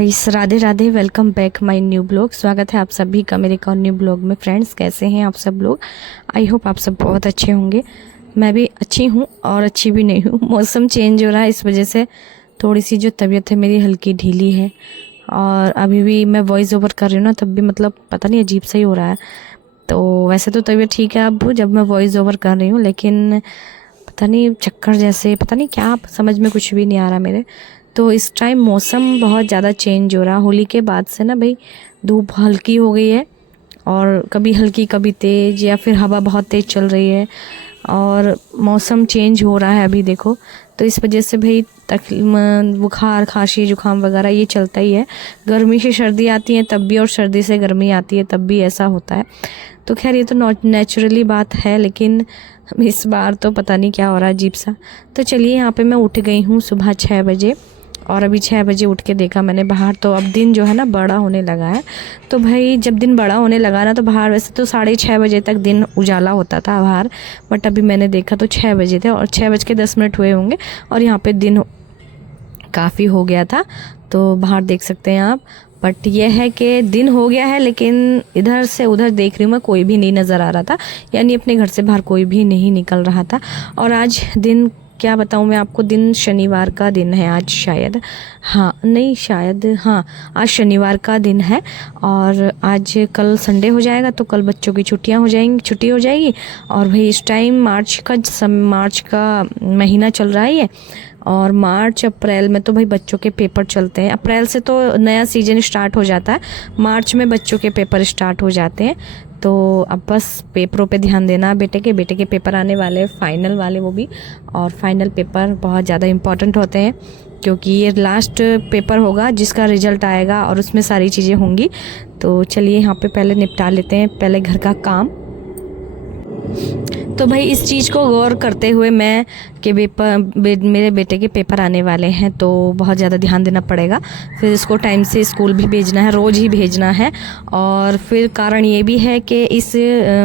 Guys, Radhe Radhe. Welcome back my new blog. स्वागत है आप सभी का मेरे एक और न्यू ब्लॉग में। फ्रेंड्स, कैसे हैं आप सब लोग? आई होप आप सब बहुत अच्छे होंगे। मैं भी अच्छी हूँ और अच्छी भी नहीं हूँ। मौसम चेंज हो रहा है, इस वजह से थोड़ी सी जो तबीयत है मेरी हल्की ढीली है। और अभी भी मैं वॉइस ओवर कर रही हूँ ना, तब भी मतलब पता नहीं अजीब सा ही हो रहा है। तो वैसे तो तबीयत ठीक है अब जब मैं वॉइस ओवर कर रही हूँ, लेकिन पता नहीं चक्कर जैसे, पता नहीं क्या, समझ में कुछ भी नहीं आ रहा मेरे। तो इस टाइम मौसम बहुत ज़्यादा चेंज हो रहा। होली के बाद से ना भाई धूप हल्की हो गई है, और कभी हल्की कभी तेज़, या फिर हवा बहुत तेज़ चल रही है, और मौसम चेंज हो रहा है अभी देखो। तो इस वजह से भाई बुखार खांसी जुकाम वगैरह ये चलता ही है। गर्मी से सर्दी आती है तब भी, और सर्दी से गर्मी आती है तब भी ऐसा होता है। तो खैर ये तो नेचुरली बात है, लेकिन इस बार तो पता नहीं क्या हो रहा है अजीब सा। तो चलिए, यहाँ पे मैं उठ गई हूँ सुबह 6 बजे, और अभी 6 बजे उठ के देखा मैंने बाहर, तो अब दिन जो है ना बड़ा होने लगा है। तो भाई जब दिन बड़ा होने लगा ना, तो बाहर वैसे तो 6:30 बजे तक दिन उजाला होता था बाहर, बट अभी मैंने देखा तो 6 बजे थे, और 6:10 हुए होंगे, और यहाँ पे दिन काफ़ी हो गया था। तो बाहर देख सकते हैं आप। बट यह है कि दिन हो गया है, लेकिन इधर से उधर देख रही हूँ मैं, कोई भी नहीं नज़र आ रहा था, यानी अपने घर से बाहर कोई भी नहीं निकल रहा था। और आज दिन क्या बताऊँ मैं आपको, दिन शनिवार का दिन है आज शायद, हाँ नहीं शायद, हाँ आज शनिवार का दिन है। और आज कल संडे हो जाएगा, तो कल बच्चों की छुट्टी हो जाएगी। और भाई इस टाइम मार्च का महीना चल रहा है ये, और मार्च अप्रैल में तो भाई बच्चों के पेपर चलते हैं। अप्रैल से तो नया सीजन स्टार्ट हो जाता है, मार्च में बच्चों के पेपर स्टार्ट हो जाते हैं। तो अब बस पेपरों पे ध्यान देना। बेटे के पेपर आने वाले, फाइनल वाले वो भी, और फाइनल पेपर बहुत ज़्यादा इम्पॉर्टेंट होते हैं, क्योंकि ये लास्ट पेपर होगा जिसका रिजल्ट आएगा, और उसमें सारी चीज़ें होंगी। तो चलिए यहाँ पे पहले निपटा लेते हैं पहले घर का काम। तो भाई इस चीज़ को गौर करते हुए मैं कि मेरे बेटे के पेपर आने वाले हैं, तो बहुत ज़्यादा ध्यान देना पड़ेगा। फिर इसको टाइम से स्कूल भी भेजना है, रोज़ ही भेजना है। और फिर कारण ये भी है कि इस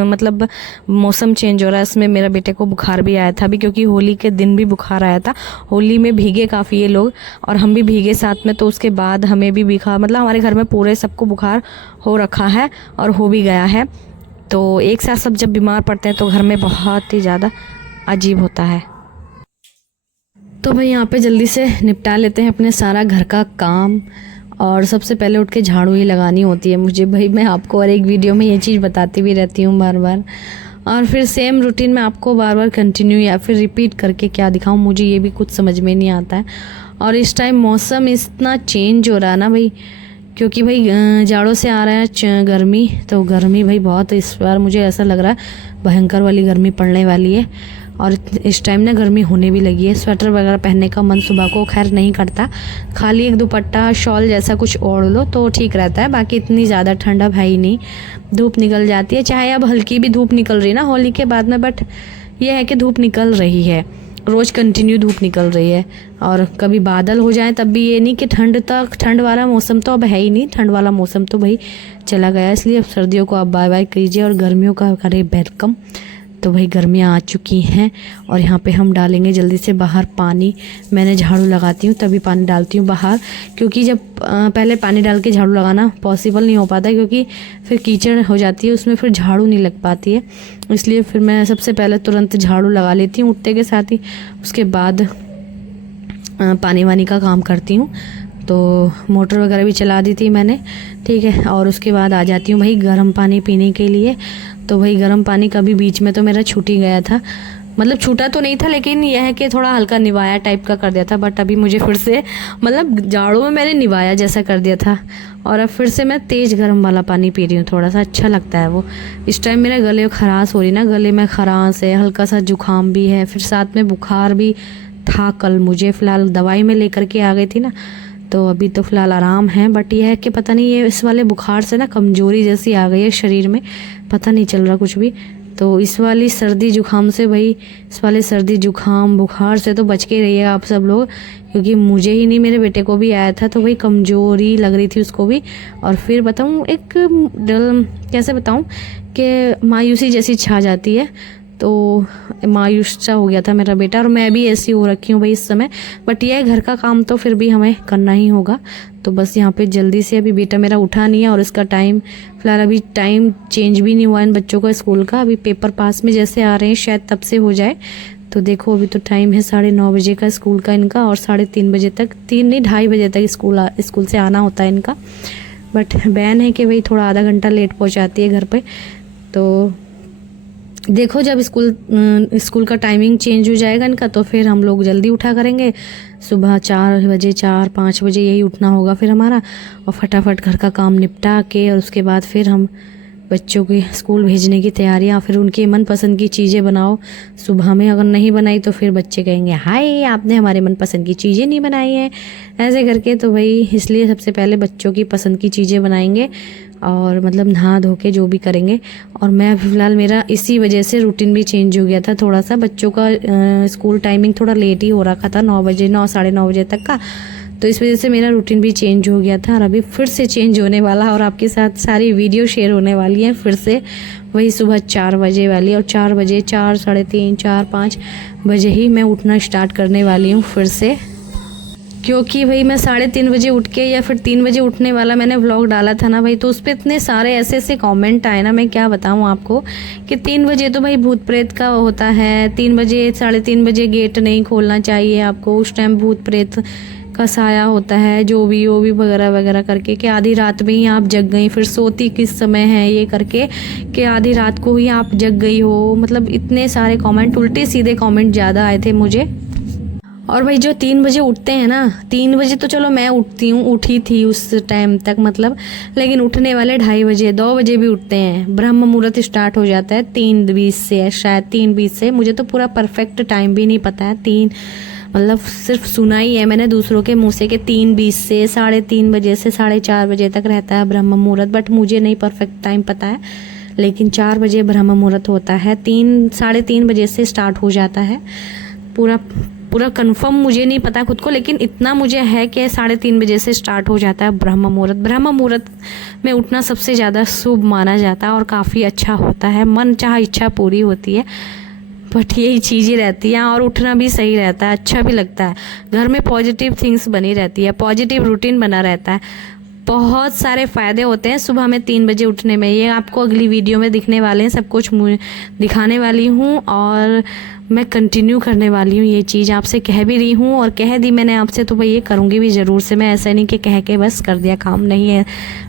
मतलब मौसम चेंज हो रहा है, इसमें मेरा बेटे को बुखार भी आया था अभी, क्योंकि होली के दिन भी बुखार आया था। होली में भीगे काफ़ी ये लोग, और हम भी भीगे साथ में, तो उसके बाद हमें भी बुखार, मतलब हमारे घर में पूरे सबको बुखार हो रखा है और हो भी गया है। तो एक साथ सब जब बीमार पड़ते हैं तो घर में बहुत ही ज़्यादा अजीब होता है। तो भाई यहाँ पे जल्दी से निपटा लेते हैं अपने सारा घर का काम। और सबसे पहले उठ के झाड़ू ही लगानी होती है मुझे भाई। मैं आपको और एक वीडियो में ये चीज़ बताती भी रहती हूँ बार बार, और फिर सेम रूटीन में आपको बार बार कंटिन्यू या फिर रिपीट करके क्या दिखाऊँ, मुझे ये भी कुछ समझ में नहीं आता है। और इस टाइम मौसम इतना चेंज हो रहा है ना भाई, क्योंकि भाई जाड़ों से आ रहा है गर्मी, तो गर्मी भाई बहुत, इस बार मुझे ऐसा लग रहा है भयंकर वाली गर्मी पड़ने वाली है। और इस टाइम ना गर्मी होने भी लगी है। स्वेटर वगैरह पहनने का मन सुबह को खैर नहीं करता, खाली एक दुपट्टा शॉल जैसा कुछ ओढ़ लो तो ठीक रहता है। बाकी इतनी ज़्यादा ठंडा है ही नहीं, धूप निकल जाती है। चाहे अब हल्की भी धूप निकल रही है ना होली के बाद में, बट यह है कि धूप निकल रही है, रोज़ कंटिन्यू धूप निकल रही है। और कभी बादल हो जाए तब भी ये नहीं कि ठंड वाला मौसम तो अब है ही नहीं, ठंड वाला मौसम तो भाई चला गया। इसलिए अब सर्दियों को आप बाय बाय कीजिए और गर्मियों का करें वेलकम। तो भाई गर्मियाँ आ चुकी हैं, और यहाँ पे हम डालेंगे जल्दी से बाहर पानी। मैंने झाड़ू लगाती हूँ तभी पानी डालती हूँ बाहर, क्योंकि जब पहले पानी डाल के झाड़ू लगाना पॉसिबल नहीं हो पाता, क्योंकि फिर कीचड़ हो जाती है उसमें, फिर झाड़ू नहीं लग पाती है। इसलिए फिर मैं सबसे पहले तुरंत झाड़ू लगा लेती हूँ उठते के साथ ही, उसके बाद पानी वानी का काम करती हूँ। तो मोटर वगैरह भी चला दी थी मैंने, ठीक है। और उसके बाद आ जाती हूँ भाई गर्म पानी पीने के लिए। तो भाई गर्म पानी कभी बीच में तो मेरा छूट ही गया था, मतलब छूटा तो नहीं था, लेकिन यह है कि थोड़ा हल्का निवाया टाइप का कर दिया था। बट अभी मुझे फिर से, मतलब जाड़ों में मैंने निवाया जैसा कर दिया था, और अब फिर से मैं तेज़ गर्म वाला पानी पी रही हूँ, थोड़ा सा अच्छा लगता है वो। इस टाइम मेरे गले खराश हो रही ना, गले में खराश है, हल्का सा जुकाम भी है, फिर साथ में बुखार भी था कल मुझे। फ़िलहाल दवाई में लेकर के आ गई थी ना, तो अभी तो फ़िलहाल आराम है। बट ये है कि पता नहीं ये इस वाले बुखार से ना कमज़ोरी जैसी आ गई है शरीर में, पता नहीं चल रहा कुछ भी। तो इस वाली सर्दी जुकाम से भाई, इस वाले सर्दी जुकाम बुखार से तो बच के रहिए आप सब लोग, क्योंकि मुझे ही नहीं मेरे बेटे को भी आया था। तो भाई कमज़ोरी लग रही थी उसको भी। और फिर बताऊँ एक कैसे बताऊँ कि मायूसी जैसी छा जाती है। तो मायूस सा हो गया था मेरा बेटा, और मैं भी ऐसी हो रखी हूँ भाई इस समय। बट ये घर का काम तो फिर भी हमें करना ही होगा। तो बस यहाँ पे जल्दी से, अभी बेटा मेरा उठा नहीं है और इसका टाइम फिलहाल अभी टाइम चेंज भी नहीं हुआ इन बच्चों का स्कूल का। अभी पेपर पास में जैसे आ रहे हैं शायद तब से हो जाए। तो देखो अभी तो टाइम है 9:30 बजे का स्कूल का इनका, और 3:30 बजे तक, 3 नहीं 2:30 बजे तक स्कूल से आना होता है इनका। बट बहन है कि भाई थोड़ा आधा घंटा लेट पहुंचाती है घर पे। तो देखो जब स्कूल का टाइमिंग चेंज हो जाएगा इनका तो फिर हम लोग जल्दी उठा करेंगे। सुबह 4 बजे 4-5 बजे यही उठना होगा फिर हमारा, और फटाफट घर का काम निपटा के और उसके बाद फिर हम बच्चों की स्कूल भेजने की तैयारियां, फिर उनके मनपसंद की चीज़ें बनाओ। सुबह में अगर नहीं बनाई तो फिर बच्चे कहेंगे हाय आपने हमारे मनपसंद की चीज़ें नहीं बनाई हैं, ऐसे करके। तो भाई इसलिए सबसे पहले बच्चों की पसंद की चीज़ें बनाएंगे, और मतलब नहा धो के जो भी करेंगे। और मैं फिलहाल मेरा इसी वजह से रूटीन भी चेंज हो गया था थोड़ा सा। बच्चों का स्कूल टाइमिंग थोड़ा लेट ही हो रखा था, 9 बजे 9 साढ़े 9 बजे तक का। तो इस वजह से मेरा रूटीन भी चेंज हो गया था, और अभी फिर से चेंज होने वाला, और आपके साथ सारी वीडियो शेयर होने वाली है फिर से वही सुबह 4 बजे वाली। और 4 बजे 4 साढ़े 3 4 5 बजे ही मैं उठना स्टार्ट करने वाली हूँ फिर से, क्योंकि भाई मैं 3:30 बजे उठ के या फिर 3 बजे उठने वाला मैंने व्लॉग डाला था ना भाई, तो उस पर इतने सारे ऐसे ऐसे कमेंट आए ना, मैं क्या बताऊँ आपको कि 3 बजे तो भाई भूत प्रेत का होता है, 3 बजे 3:30 बजे गेट नहीं खोलना चाहिए आपको, उस टाइम भूत प्रेत का साया होता है, जो भी वगैरह वगैरह करके, कि आधी रात में ही आप जग गई, फिर सोती किस समय है ये करके कि आधी रात को ही आप जग गई हो। मतलब इतने सारे कमेंट, उल्टे सीधे कमेंट ज़्यादा आए थे मुझे। और भाई जो 3 बजे उठते हैं ना, 3 बजे तो चलो मैं उठी थी उस टाइम तक मतलब, लेकिन उठने वाले 2:30 बजे 2 बजे भी उठते हैं। ब्रह्म मुहूर्त स्टार्ट हो जाता है 3:20 से, शायद 3:20 से, मुझे तो पूरा परफेक्ट टाइम भी नहीं पता है। 3 मतलब सिर्फ सुना ही है मैंने दूसरों के मुंह से कि 3:20 से 3:30 बजे से 4:30 बजे तक रहता है ब्रह्म मुहूर्त, बट मुझे नहीं परफेक्ट टाइम पता है। लेकिन 4 बजे ब्रह्म मुहूर्त होता है, 3-3:30 बजे से स्टार्ट हो जाता है। पूरा कंफर्म मुझे नहीं पता खुद को, लेकिन इतना मुझे है कि 3:30 बजे से स्टार्ट हो जाता है ब्रह्म मुहूर्त। ब्रह्म मुहूर्त में उठना सबसे ज़्यादा शुभ माना जाता है और काफ़ी अच्छा होता है, मन चाह इच्छा पूरी होती है। बट यही चीज़ें रहती हैं, और उठना भी सही रहता है, अच्छा भी लगता है, घर में पॉजिटिव थिंग्स बनी रहती है, पॉजिटिव रूटीन बना रहता है, बहुत सारे फ़ायदे होते हैं सुबह में 3 बजे उठने में। ये आपको अगली वीडियो में दिखने वाले हैं, सब कुछ दिखाने वाली हूँ, और मैं कंटिन्यू करने वाली हूँ ये चीज़, आपसे कह भी रही हूँ और कह दी मैंने आपसे, तो भाई ये करूँगी भी ज़रूर से। मैं ऐसा नहीं कि कह के बस कर दिया, काम नहीं है,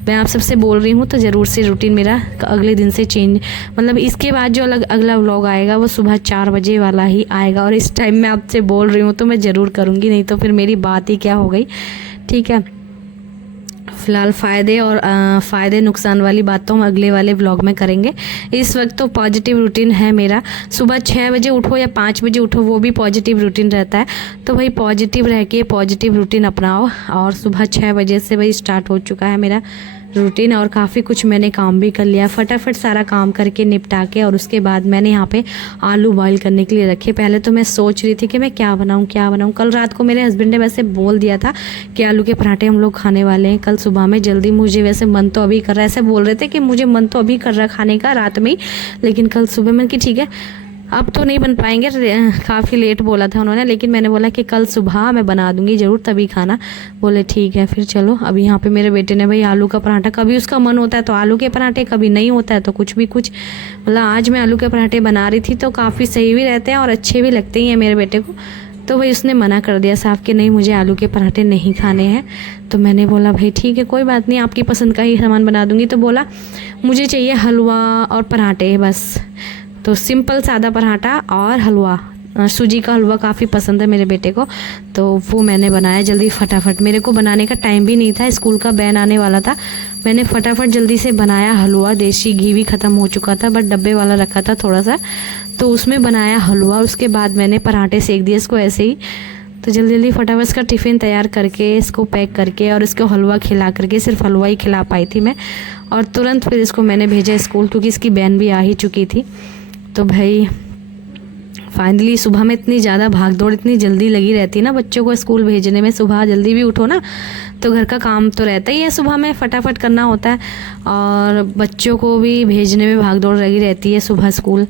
मैं आप सबसे बोल रही हूँ, तो ज़रूर से रूटीन मेरा अगले दिन से चेंज, मतलब इसके बाद जो अगला व्लॉग आएगा वो सुबह 4 बजे वाला ही आएगा। और इस टाइम मैं आपसे बोल रही हूँ तो मैं ज़रूर करूँगी, नहीं तो फिर मेरी बात ही क्या हो गई, ठीक है। फ़िलहाल फ़ायदे नुकसान वाली बात तो हम अगले वाले व्लॉग में करेंगे। इस वक्त तो पॉजिटिव रूटीन है मेरा, सुबह 6 बजे उठो या 5 बजे उठो वो भी पॉजिटिव रूटीन रहता है। तो भाई पॉजिटिव रह के पॉजिटिव रूटीन अपनाओ, और सुबह 6 बजे से भाई स्टार्ट हो चुका है मेरा रूटीन, और काफ़ी कुछ मैंने काम भी कर लिया, फटाफट सारा काम करके निपटा के। और उसके बाद मैंने यहाँ पे आलू बॉईल करने के लिए रखे। पहले तो मैं सोच रही थी कि मैं क्या बनाऊँ। कल रात को मेरे हस्बैंड ने वैसे बोल दिया था कि आलू के पराठे हम लोग खाने वाले हैं कल सुबह में जल्दी। मुझे वैसे मन तो अभी कर रहा है, ऐसे बोल रहे थे कि मुझे मन तो अभी कर रहा है खाने का रात में ही, लेकिन कल सुबह में कि ठीक है अब तो नहीं बन पाएंगे, काफ़ी लेट बोला था उन्होंने, लेकिन मैंने बोला कि कल सुबह मैं बना दूंगी ज़रूर, तभी खाना। बोले ठीक है फिर चलो। अभी यहाँ पे मेरे बेटे ने भाई आलू का पराठा, कभी उसका मन होता है तो आलू के पराठे, कभी नहीं होता है तो कुछ मतलब आज मैं आलू के पराठे बना रही थी तो काफ़ी सही भी रहते हैं और अच्छे भी लगते ही हैं मेरे बेटे को। तो भाई उसने मना कर दिया साफ कि नहीं मुझे आलू के पराठे नहीं खाने हैं। तो मैंने बोला भाई ठीक है कोई बात नहीं, आपकी पसंद का ही सामान बना दूंगी। तो बोला मुझे चाहिए हलवा और पराठे बस। तो सिंपल सादा पराठा और हलवा, सूजी का हलवा काफ़ी पसंद है मेरे बेटे को, तो वो मैंने बनाया जल्दी फटाफट। मेरे को बनाने का टाइम भी नहीं था, स्कूल का बैन आने वाला था, मैंने फटाफट जल्दी से बनाया हलवा। देसी घी भी ख़त्म हो चुका था बट डब्बे वाला रखा था थोड़ा सा, तो उसमें बनाया हलवा। उसके बाद मैंने पराठे सेक दिए इसको ऐसे ही। तो जल्दी जल्दी फटाफट इसका टिफ़िन तैयार करके इसको पैक करके और इसको हलवा खिला करके, सिर्फ हलवा ही खिला पाई थी मैं, और तुरंत फिर इसको मैंने भेजा स्कूल क्योंकि इसकी बैन भी आ ही चुकी थी। तो भाई फाइनली सुबह में इतनी ज़्यादा भागदौड़ इतनी जल्दी लगी रहती है ना बच्चों को स्कूल भेजने में, सुबह जल्दी भी उठो ना तो घर का काम तो रहता ही है, सुबह में फटाफट करना होता है और बच्चों को भी भेजने में भागदौड़ लगी रहती है सुबह स्कूल।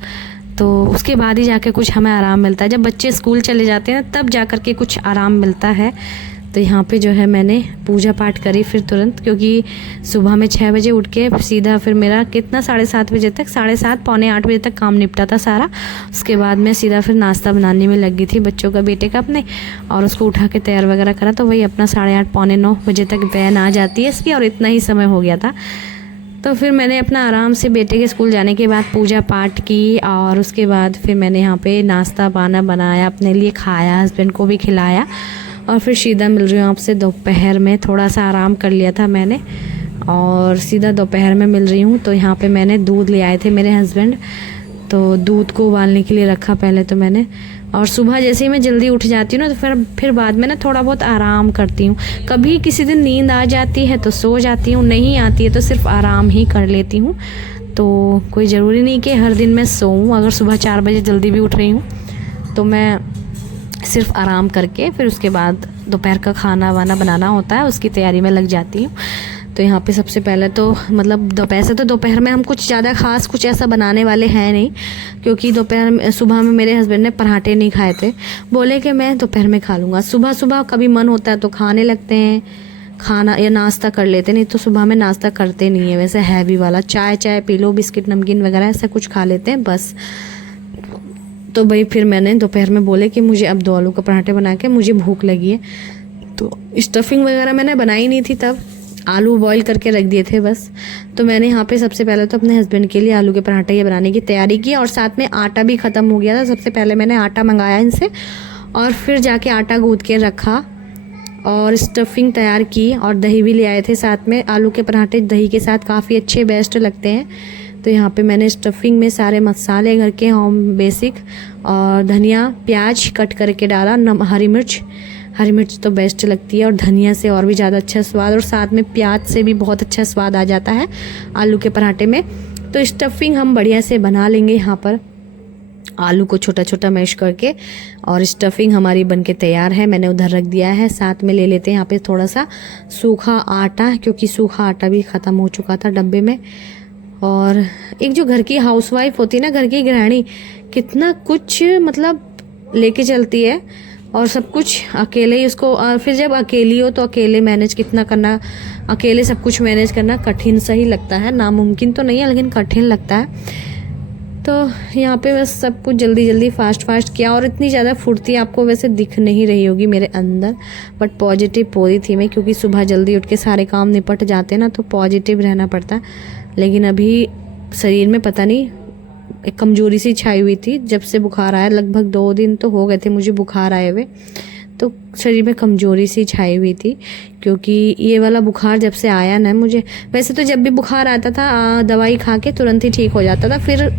तो उसके बाद ही जाके कुछ हमें आराम मिलता है। जब बच्चे स्कूल चले जाते हैं तब जा कर के कुछ आराम मिलता है। तो यहाँ पे जो है मैंने पूजा पाठ करी फिर तुरंत, क्योंकि सुबह में 6 बजे उठ के सीधा फिर मेरा कितना 7:30 बजे तक, 7:30 पौने 8 बजे तक काम निपटा था सारा। उसके बाद मैं सीधा फिर नाश्ता बनाने में लगी थी बच्चों का, बेटे का अपने, और उसको उठा के तैयार वगैरह करा। तो वही अपना 8:30 पौने 9 बजे तक वैन आ जाती है इसकी, और इतना ही समय हो गया था। तो फिर मैंने अपना आराम से बेटे के स्कूल जाने के बाद पूजा पाठ की, और उसके बाद फिर मैंने यहाँ पे नाश्ता पाना बनाया, अपने लिए खाया, हस्बैंड को भी खिलाया, और फिर सीधा मिल रही हूँ आपसे दोपहर में। थोड़ा सा आराम कर लिया था मैंने और सीधा दोपहर में मिल रही हूँ। तो यहाँ पे मैंने दूध ले आए थे मेरे हस्बैंड, तो दूध को उबालने के लिए रखा पहले तो मैंने। और सुबह जैसे ही मैं जल्दी उठ जाती हूँ ना, तो फिर बाद में ना थोड़ा बहुत आराम करती हूँ। कभी किसी दिन नींद आ जाती है तो सो जाती हूँ, नहीं आती है तो सिर्फ आराम ही कर लेती हूँ। तो कोई ज़रूरी नहीं कि हर दिन मैं सोऊं। अगर सुबह 4 बजे जल्दी भी उठ रही हूँ तो मैं सिर्फ आराम करके फिर उसके बाद दोपहर का खाना वाना बनाना होता है, उसकी तैयारी में लग जाती हूँ। तो यहाँ पे सबसे पहले तो मतलब दोपहर में हम कुछ ज़्यादा ख़ास कुछ ऐसा बनाने वाले हैं नहीं, क्योंकि सुबह में मेरे हस्बैंड ने पराठे नहीं खाए थे, बोले कि मैं दोपहर में खा लूँगा। सुबह सुबह कभी मन होता है तो खाने लगते हैं खाना या नाश्ता कर लेते, नहीं तो सुबह में नाश्ता करते नहीं है वैसे हैवी वाला, चाय पी लो, बिस्किट नमकीन वगैरह ऐसा कुछ खा लेते हैं बस। तो भाई फिर मैंने दोपहर में बोले कि मुझे अब 2 आलू का पराठे बना के, मुझे भूख लगी है। तो स्टफिंग वगैरह मैंने बनाई नहीं थी, तब आलू बॉईल करके रख दिए थे बस। तो मैंने यहाँ पे सबसे पहले तो अपने हस्बैंड के लिए आलू के पराठे ये बनाने की तैयारी की, और साथ में आटा भी ख़त्म हो गया था। सबसे पहले मैंने आटा मंगाया इनसे, और फिर जाके आटा गूँथ के रखा और स्टफिंग तैयार की, और दही भी ले आए थे साथ में। आलू के पराठे दही के साथ काफ़ी अच्छे बेस्ट लगते हैं। तो यहाँ पे मैंने स्टफिंग में सारे मसाले घर के होम बेसिक, और धनिया प्याज कट करके डाला, हरी मिर्च तो बेस्ट लगती है, और धनिया से और भी ज़्यादा अच्छा स्वाद, और साथ में प्याज से भी बहुत अच्छा स्वाद आ जाता है आलू के पराठे में। तो स्टफिंग हम बढ़िया से बना लेंगे यहाँ पर, आलू को छोटा छोटा मैश करके, और स्टफिंग हमारी बनके तैयार है, मैंने उधर रख दिया है। साथ में ले लेते हैं यहाँ पे थोड़ा सा सूखा आटा, क्योंकि सूखा आटा भी ख़त्म हो चुका था डब्बे में। और एक जो घर की हाउसवाइफ होती है ना, घर की गृहिणी, कितना कुछ मतलब लेके चलती है, और सब कुछ अकेले ही उसको, और फिर जब अकेली हो तो अकेले मैनेज कितना करना, अकेले सब कुछ मैनेज करना कठिन सा ही लगता है, नामुमकिन तो नहीं है लेकिन कठिन लगता है। तो यहाँ पे बस सब कुछ जल्दी जल्दी फास्ट किया, और इतनी ज़्यादा फुर्ती आपको वैसे दिख नहीं रही होगी मेरे अंदर, बट पॉजिटिव पूरी थी मैं, क्योंकि सुबह जल्दी उठ के सारे काम निपट जाते हैं ना, तो पॉजिटिव रहना पड़ता है। लेकिन अभी शरीर में पता नहीं एक कमज़ोरी सी छाई हुई थी जब से बुखार आया, लगभग 2 दिन तो हो गए थे मुझे बुखार आए हुए, तो शरीर में कमज़ोरी सी छाई हुई थी, क्योंकि ये वाला बुखार जब से आया ना मुझे, वैसे तो जब भी बुखार आता था दवाई खा के तुरंत ही ठीक हो जाता था, फिर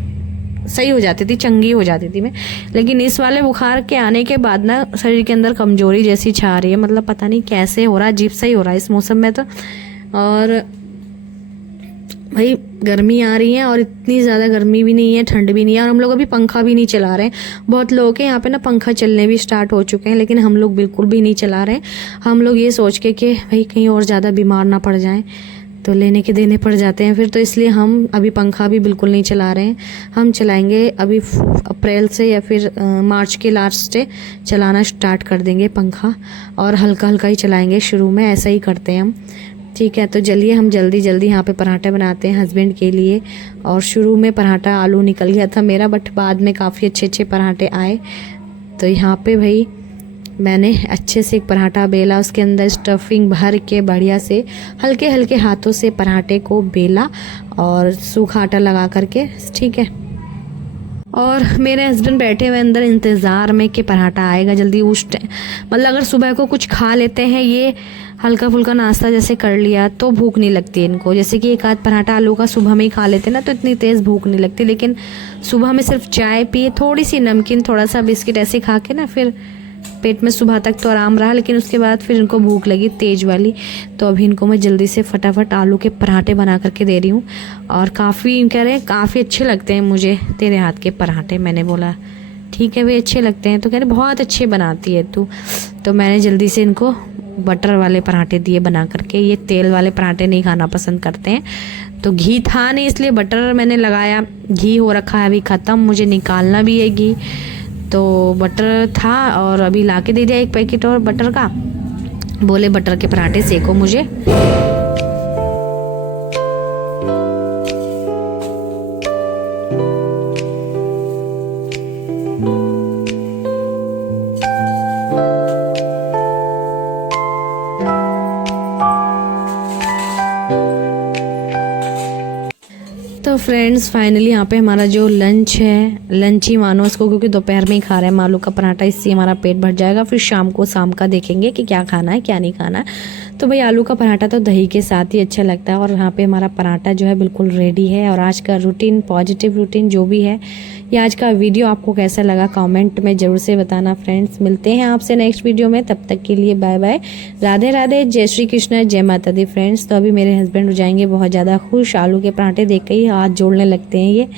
सही हो जाती थी, चंगी हो जाती थी मैं। लेकिन इस वाले बुखार के आने के बाद ना शरीर के अंदर कमज़ोरी जैसी छा रही है, मतलब पता नहीं कैसे हो रहा है, अजीब सा ही हो रहा है इस मौसम में तो। और भाई गर्मी आ रही है, और इतनी ज़्यादा गर्मी भी नहीं है, ठंड भी नहीं है, और हम लोग अभी पंखा भी नहीं चला रहे हैं। बहुत लोगों के यहाँ पे ना पंखा चलने भी स्टार्ट हो चुके हैं, लेकिन हम लोग बिल्कुल भी नहीं चला रहे हैं। हम लोग ये सोच के कि भाई कहीं और ज़्यादा बीमार ना पड़ जाएं, तो लेने के देने पड़ जाते हैं फिर, तो इसलिए हम अभी पंखा भी बिल्कुल नहीं चला रहे हैं। हम चलाएंगे अभी अप्रैल से या फिर मार्च के लास्ट से चलाना स्टार्ट कर देंगे पंखा, और हल्का हल्का ही चलाएंगे शुरू में, ऐसा ही करते हैं हम। ठीक है, तो चलिए हम जल्दी यहाँ पे पराठे बनाते हैं हस्बैंड के लिए। और शुरू में पराठा आलू निकल गया था मेरा, बट बाद में काफ़ी अच्छे पराठे आए। तो यहाँ पे भाई मैंने अच्छे से एक पराठा बेला, उसके अंदर स्टफिंग भर के बढ़िया से हल्के हल्के हाथों से पराठे को बेला, और सूखा आटा लगा करके, ठीक है। और मेरे हस्बैंड बैठे हुए अंदर इंतज़ार में कि पराठा आएगा जल्दी। उस टाइम मतलब अगर सुबह को कुछ खा लेते हैं, ये हल्का फुल्का नाश्ता जैसे कर लिया, तो भूख नहीं लगती इनको। जैसे कि एक आध पराठा आलू का सुबह में ही खा लेते ना, तो इतनी तेज़ भूख नहीं लगती। लेकिन सुबह में सिर्फ चाय पिए, थोड़ी सी नमकीन, थोड़ा सा बिस्किट ऐसे खा के ना, फिर पेट में सुबह तक तो आराम रहा, लेकिन उसके बाद फिर इनको भूख लगी तेज़ वाली। तो अभी इनको मैं जल्दी से फटाफट आलू के पराठे बना करके दे रही हूँ। और काफ़ी कह रहे हैं काफ़ी अच्छे लगते हैं मुझे तेरे हाथ के पराठे। मैंने बोला ठीक है, वे अच्छे लगते हैं, तो कह रहे बहुत अच्छे बनाती है तू। तो मैंने जल्दी से इनको बटर वाले पराठे दिए बना करके, ये तेल वाले पराठे नहीं खाना पसंद करते हैं। तो घी था नहीं इसलिए बटर मैंने लगाया। घी हो रखा है अभी ख़त्म, मुझे निकालना भी है घी। तो बटर था और अभी ला के दे दिया 1 पैकेट और बटर का। बोले बटर के पराठे सेको मुझे। तो फ्रेंड्स फाइनली यहाँ पे हमारा जो लंच है, लंच ही मानो इसको, क्योंकि दोपहर में ही खा रहे हैं हम आलू का पराठा, इससे हमारा पेट भर जाएगा। फिर शाम का देखेंगे कि क्या खाना है क्या नहीं खाना है। तो भाई आलू का पराठा तो दही के साथ ही अच्छा लगता है। और यहाँ पे हमारा पराठा जो है बिल्कुल रेडी है। और आज का रूटीन, पॉजिटिव रूटीन जो भी है, ये आज का वीडियो आपको कैसा लगा कमेंट में ज़रूर से बताना फ्रेंड्स। मिलते हैं आपसे नेक्स्ट वीडियो में, तब तक के लिए बाय बाय, राधे राधे, जय श्री कृष्ण, जय माता दी फ्रेंड्स। तो अभी मेरे हस्बैंड हो जाएंगे बहुत ज़्यादा खुश, आलू के पराठे देख के ही हाथ जोड़ने लगते हैं ये।